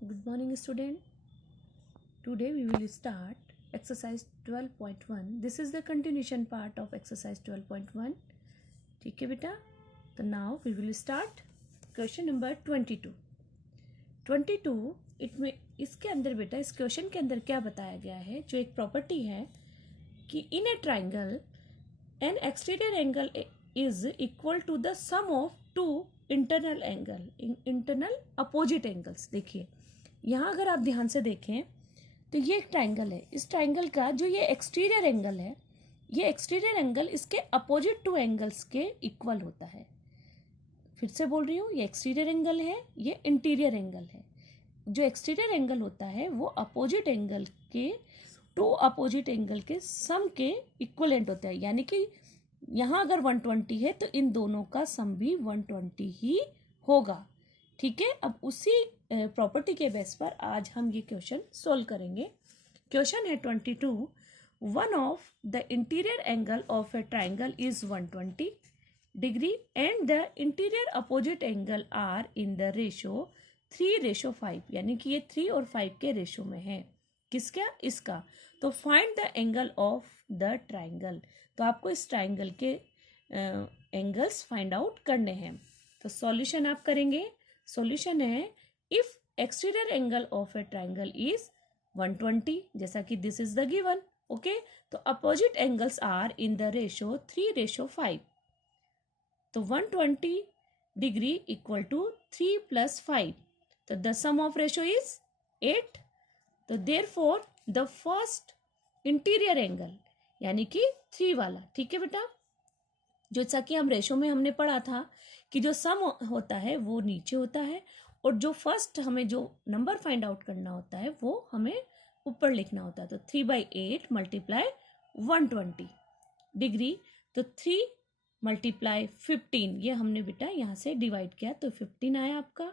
Good morning, student. Today we will start exercise 12.1. This is the continuation part of exercise 12.1. ठीक है बेटा? तो now we will start question number 22. 22 इसके अंदर बेटा इस क्वेश्चन के अंदर क्या बताया गया है, जो एक प्रॉपर्टी है कि in a triangle an exterior angle is equal to the sum of two internal angle, internal opposite angles. देखिए यहाँ अगर आप ध्यान से देखें तो ये एक ट्राइंगल है. इस ट्राइंगल का जो ये एक्सटीरियर एंगल है, ये एक्सटीरियर एंगल इसके अपोजिट टू एंगल्स के इक्वल होता है. फिर से बोल रही हूँ, ये एक्सटीरियर एंगल है, ये इंटीरियर एंगल है. जो एक्सटीरियर एंगल होता है वो अपोजिट एंगल के टू अपोजिट एंगल के सम के इक्वलेंट होता है. यानी कि यहाँ अगर 120 है तो इन दोनों का सम भी 120 ही होगा. ठीक है. अब उसी प्रॉपर्टी के बेस पर आज हम ये क्वेश्चन सोल्व करेंगे. क्वेश्चन है 22. One of the interior angle of a triangle is 120 degree and the interior opposite angle are in the ratio 3:5. यानी कि ये 3 और 5 के रेशो में है. किसका? इसका. तो find the angle of the triangle. तो आपको इस ट्राइंगल के एंगल्स फाइंड आउट करने हैं. तो सॉल्यूशन आप करेंगे. सॉल्यूशन है if exterior angle of a triangle is 120, जैसा कि this is the given. Okay. तो opposite angles are in the ratio 3:5. तो 120 डिग्री इक्वल टू 3 + 5. तो the sum of ratio is 8. तो therefore the first interior angle यानी कि 3 वाला. ठीक है बेटा. जैसा कि हम रेशो में हमने पढ़ा था कि जो सम होता है वो नीचे होता है और जो फर्स्ट हमें जो नंबर फाइंड आउट करना होता है वो हमें ऊपर लिखना होता है. तो 3/8 × 120 डिग्री. तो 3 × 15 ये हमने बेटा यहाँ से डिवाइड किया तो 15 आया आपका.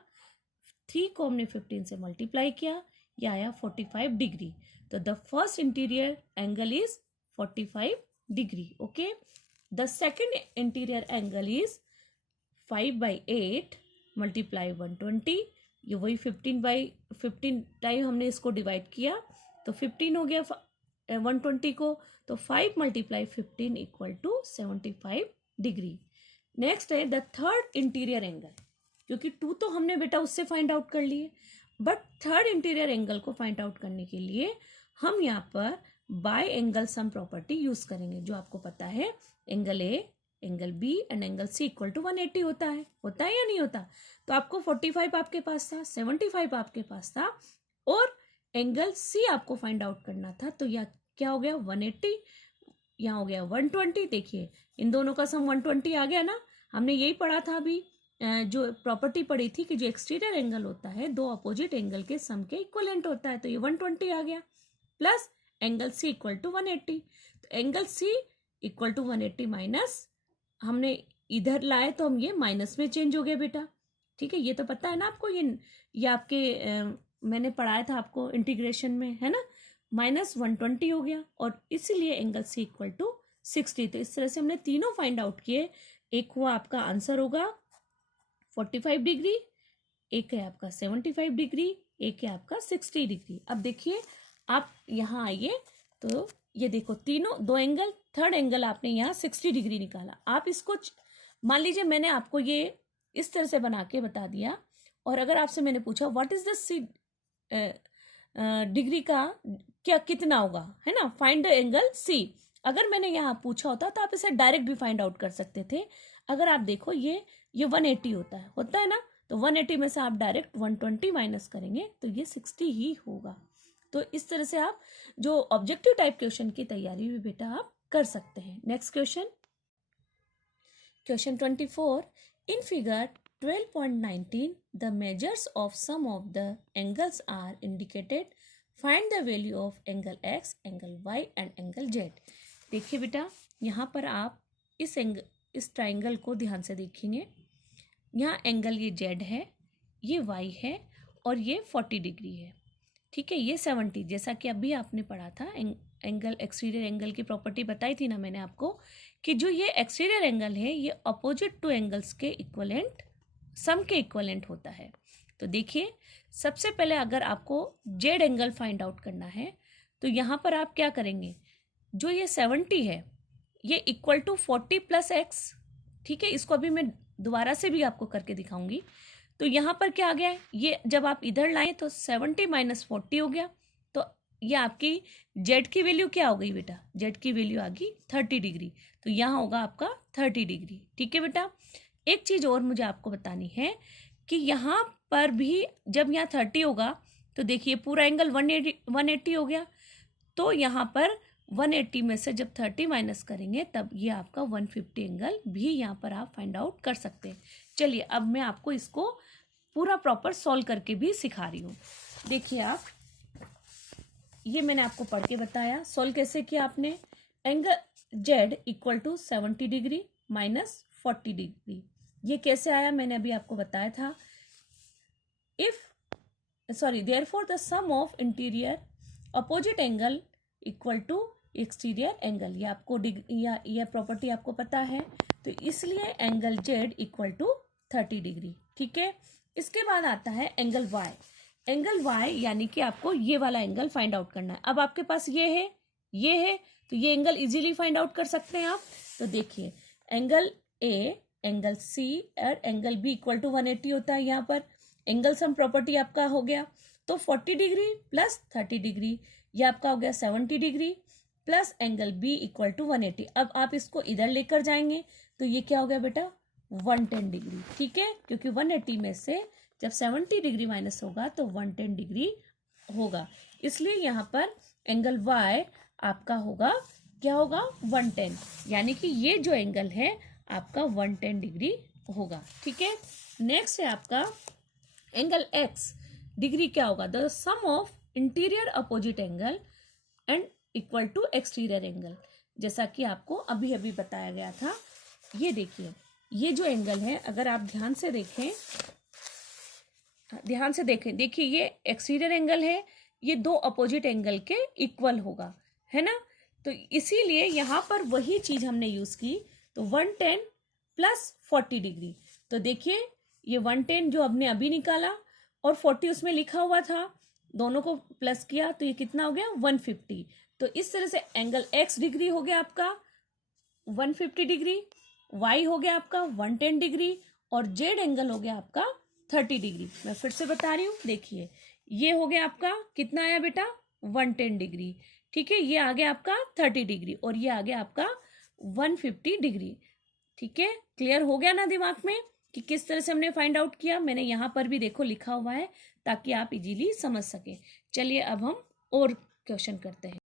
3 को हमने 15 से मल्टीप्लाई किया, ये आया 45 डिग्री. तो the first interior angle is 45 degree. Okay. The second interior angle is 5/8 × 120. ये वही 15 टाइम हमने इसको डिवाइड किया तो 15 हो गया 120 को. तो 5 × 15 = 75 डिग्री. नेक्स्ट है द थर्ड इंटीरियर एंगल. क्योंकि 2 तो हमने बेटा उससे फाइंड आउट कर लिए, बट थर्ड इंटीरियर एंगल को फाइंड आउट करने के लिए हम यहाँ पर by angle sum property use करेंगे. जो आपको पता है angle A, angle B and angle C equal to 180 होता है या नहीं होता. तो आपको 45 आपके पास था, 75 आपके पास था और एंगल सी आपको फाइंड आउट करना था. तो यह क्या हो गया 180, यहाँ हो गया 120. देखिए इन दोनों का सम 120 आ गया ना. हमने यही पढ़ा था अभी, जो प्रॉपर्टी पढ़ी थी कि जो एक्सटीरियर एंगल होता है दो अपोजिट एंगल के सम के इक्वलेंट होता है. तो ये 120 आ गया plus angle C equal to 180. तो angle C equal to 180 minus हमने इधर लाए तो हम ये माइनस में चेंज हो गया बेटा. ठीक है. ये तो पता है ना आपको, ये आपके मैंने पढ़ाया था आपको इंटीग्रेशन में, है ना. -120 हो गया और इसीलिए एंगल सी इक्वल टू 60. तो इस तरह से हमने तीनों फाइंड आउट किए. एक हुआ आपका आंसर होगा 45 डिग्री, एक है आपका 75 डिग्री, एक है आपका 60 डिग्री. अब देखिए आप यहाँ आइए तो ये देखो तीनों दो एंगल, थर्ड एंगल आपने यहाँ 60 डिग्री निकाला. आप इसको मान लीजिए मैंने आपको ये इस तरह से बना के बता दिया और अगर आपसे मैंने पूछा what is the C degree का क्या कितना होगा, है ना, फाइंड द एंगल सी. अगर मैंने यहाँ पूछा होता तो आप इसे डायरेक्ट भी फाइंड आउट कर सकते थे. अगर आप देखो ये 180 होता है ना. तो 180 में से आप डायरेक्ट 120 माइनस करेंगे तो ये 60 ही होगा. तो इस तरह से आप जो ऑब्जेक्टिव टाइप क्वेश्चन की तैयारी भी बेटा आप कर सकते हैं. Next question, question 24. In figure 12.19 the measures of some of the angles are indicated. Find the value of angle X, angle Y and angle Z. देखिए बेटा यहाँ पर आप इस ट्राइंगल को ध्यान से देखेंगे. यहाँ एंगल ये जेड है, ये वाई है और ये 40 डिग्री है. ठीक है. ये 70, जैसा कि अभी आपने पढ़ा था एंगल एक्सटीरियर एंगल की प्रॉपर्टी बताई थी ना मैंने आपको कि जो ये एक्सटीरियर एंगल है ये अपोजिट टू एंगल्स के इक्वलेंट सम के इक्वलेंट होता है. तो देखिए, सबसे पहले अगर आपको जेड एंगल फाइंड आउट करना है तो यहाँ पर आप क्या करेंगे, जो ये 70 है ये इक्वल टू 40 प्लस एक्स, ठीक है, इसको अभी मैं दोबारा से भी आपको करके दिखाऊंगी। तो यहाँ पर क्या आ गया है, ये जब आप इधर लाएं तो 70 माइनस 40 हो गया, तो ये आपकी जेड की वैल्यू क्या हो गई बेटा, जेड की वैल्यू आ गई 30 डिग्री, तो यहाँ होगा आपका 30 डिग्री, ठीक है बेटा। एक चीज़ और मुझे आपको बतानी है कि यहाँ पर भी जब यहाँ 30 होगा तो देखिए पूरा एंगल 180 हो गया, तो यहाँ पर 180 में से जब 30 माइनस करेंगे तब ये आपका 150 एंगल भी यहाँ पर आप फाइंड आउट कर सकते हैं। चलिए अब मैं आपको इसको पूरा प्रॉपर सॉल्व करके भी सिखा रही हूँ। देखिए आप, ये मैंने आपको पढ़ के बताया, सॉल्व कैसे किया आपने। Angle Z equal to 70 degree minus 40 degree, ये कैसे आया मैंने अभी आपको बताया था। Therefore the sum of interior opposite angle equal to exterior angle, ये आपको यह प्रॉपर्टी आपको पता है, तो इसलिए angle Z equal to 30 degree, ठीक है। इसके बाद आता है एंगल वाई। एंगल वाई यानी कि आपको ये वाला एंगल फाइंड आउट करना है। अब आपके पास ये है, तो ये एंगल इजीली फाइंड आउट कर सकते हैं आप। तो देखिए एंगल ए, एंगल सी और एंगल बी इक्वल टू 180 होता है। यहाँ पर एंगल सम प्रॉपर्टी आपका हो गया, तो 40 डिग्री प्लस 30 डिग्री ये आपका हो गया 70 degree plus angle B equal to 180। अब आप इसको इधर लेकर जाएंगे तो ये क्या हो गया बेटा 110 डिग्री, ठीक है, क्योंकि 180 में से जब 70 डिग्री माइनस होगा तो 110 डिग्री होगा, इसलिए यहाँ पर एंगल वाई आपका होगा क्या होगा 110, यानी कि ये जो एंगल है आपका 110 डिग्री होगा, ठीक है। नेक्स्ट है आपका एंगल एक्स। डिग्री क्या होगा, the sum of interior opposite angle and equal to exterior angle, जैसा कि आपको अभी अभी बताया गया था। ये देखिए, ये जो एंगल है अगर आप ध्यान से देखें, देखिए ये एक्सटीरियर एंगल है, ये दो अपोजिट एंगल के इक्वल होगा, है ना। तो इसीलिए यहाँ पर वही चीज हमने यूज की, तो 110 प्लस 40 डिग्री, तो देखिए ये 110 जो हमने अभी निकाला और 40 उसमें लिखा हुआ था, दोनों को प्लस किया तो ये कितना हो गया 150। तो इस तरह से एंगल एक्स डिग्री हो गया आपका 150 डिग्री, वाई हो गया आपका 110 डिग्री और जेड एंगल हो गया आपका 30 डिग्री। मैं फिर से बता रही हूँ, देखिए ये हो गया आपका कितना आया बेटा 110 डिग्री, ठीक है, ये आ गया आपका 30 डिग्री और ये आ गया आपका 150 डिग्री, ठीक है। क्लियर हो गया ना दिमाग में कि किस तरह से हमने फाइंड आउट किया। मैंने यहाँ पर भी देखो लिखा हुआ है ताकि आप इजीली समझ सके। चलिए अब हम और क्वेश्चन करते हैं।